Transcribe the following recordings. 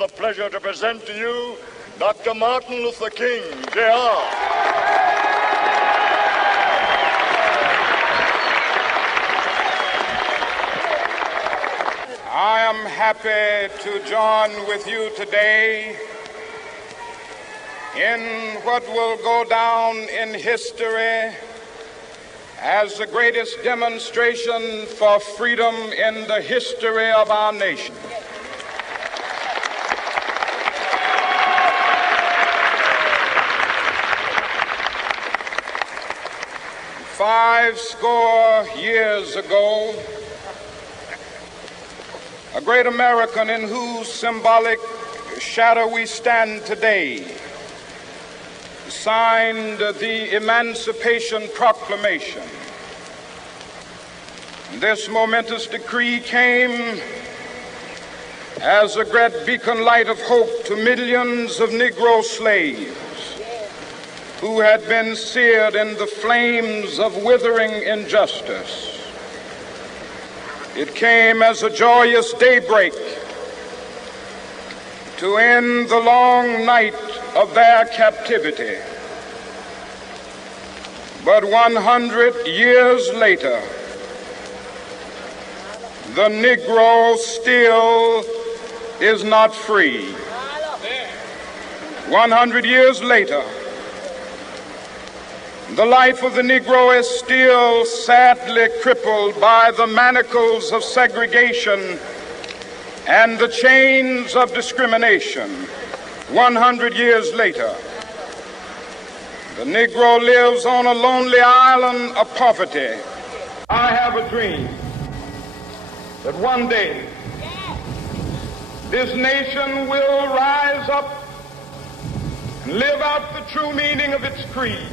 the pleasure to present to you Dr. Martin Luther King, Jr. I am happy to join with you today in what will go down in history as the greatest demonstration for freedom in the history of our nation. Five score years ago, a great American in whose symbolic shadow we stand today signed the Emancipation Proclamation. This momentous decree came as a great beacon light of hope to millions of Negro slaves who had been seared in the flames of withering injustice. It came as a joyous daybreak to end the long night of their captivity. But 100 years later, the Negro still is not free. 100 years later, the life of the Negro is still sadly crippled by the manacles of segregation and the chains of discrimination. 100 years later, the Negro lives on a lonely island of poverty. I have a dream that one day this nation will rise up and live out the true meaning of its creed.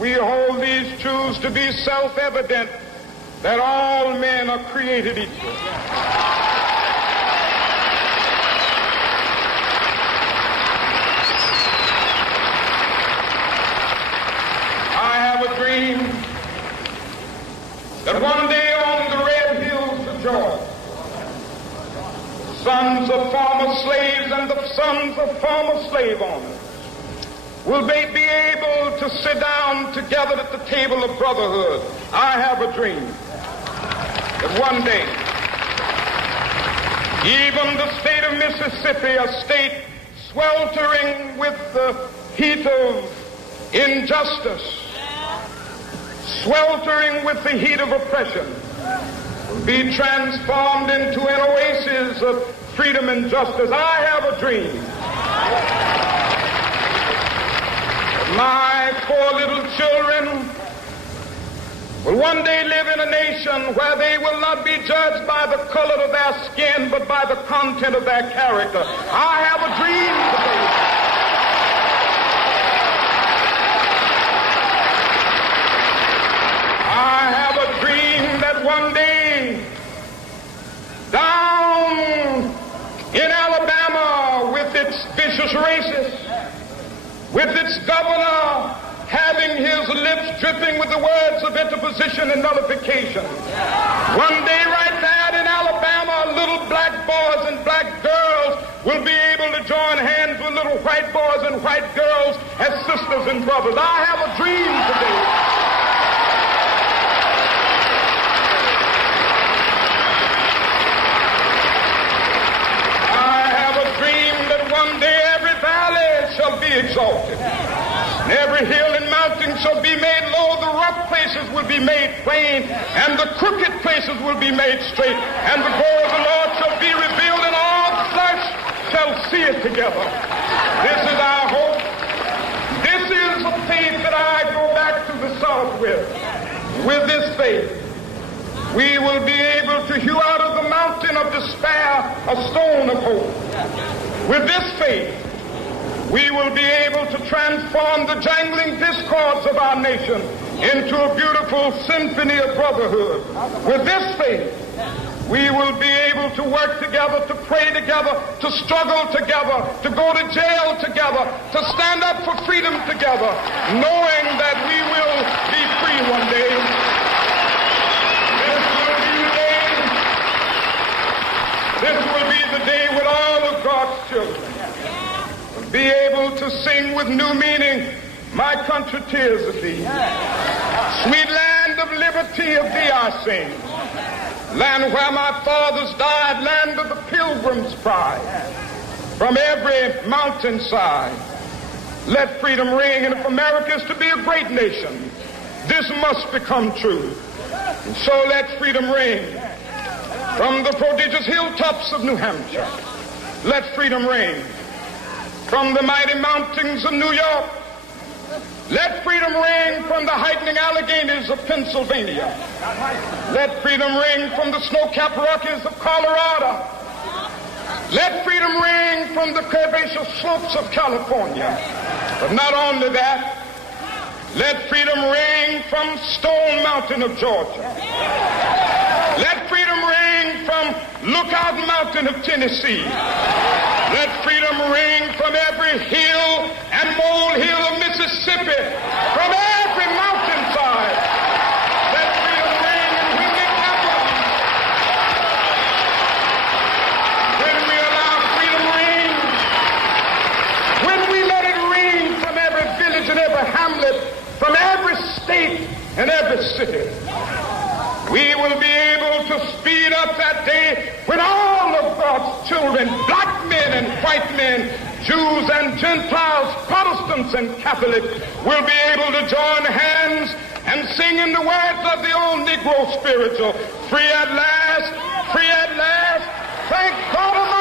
We hold these truths to be self-evident, that all men are created equal. I have a dream that one day on the red hills of Georgia, the sons of former slaves and the sons of former slave owners will they be able to sit down together at the table of brotherhood. I have a dream that one day, even the state of Mississippi, a state sweltering with the heat of injustice, sweltering with the heat of oppression, will be transformed into an oasis of freedom and justice. I have a dream. My poor little children will one day live in a nation where they will not be judged by the color of their skin, but by the content of their character. I have a dream today. I have a dream that one day, down in Alabama, with its vicious racists, with its governor having his lips dripping with the words of interposition and nullification. One day right there in Alabama, little black boys and black girls will be able to join hands with little white boys and white girls as sisters and brothers. I have a dream today. I have a dream that one day every valley shall be exalted, and every hill and mountain shall be made low. The rough places will be made plain, and the crooked places will be made straight, and the glory of the Lord shall be revealed, and all flesh shall see it together. This is our hope. This is the faith that I go back to the South with. With this faith, we will be able to hew out of the mountain of despair a stone of hope. With this faith, we will be able to transform the jangling discords of our nation into a beautiful symphony of brotherhood. With this faith, we will be able to work together, to pray together, to struggle together, to go to jail together, to stand up for freedom together, knowing that we will be free one day. This will be the day when all of God to sing with new meaning, my country, tears of thee. Sweet land of liberty, of thee I sing. Land where my fathers died, land of the pilgrim's pride. From every mountainside, let freedom ring. And if America is to be a great nation, this must become true. And so let freedom ring. From the prodigious hilltops of New Hampshire, let freedom ring. From the mighty mountains of New York, let freedom ring. From the heightening Alleghenies of Pennsylvania, let freedom ring. From the snow-capped Rockies of Colorado, let freedom ring. From the curvaceous slopes of California. But not only that, let freedom ring from Stone Mountain of Georgia. Let freedom ring from Lookout Mountain of Tennessee. Let freedom ring from every hill and molehill of Mississippi, from every mountainside. Let freedom ring, and when it happens, when we allow freedom ring, when we let it ring from every village and every hamlet, from every state and every city, we will be able to speed up that day when all of God's children, black men and white men, Jews and Gentiles, Protestants and Catholics, will be able to join hands and sing in the words of the old Negro spiritual, free at last, thank God.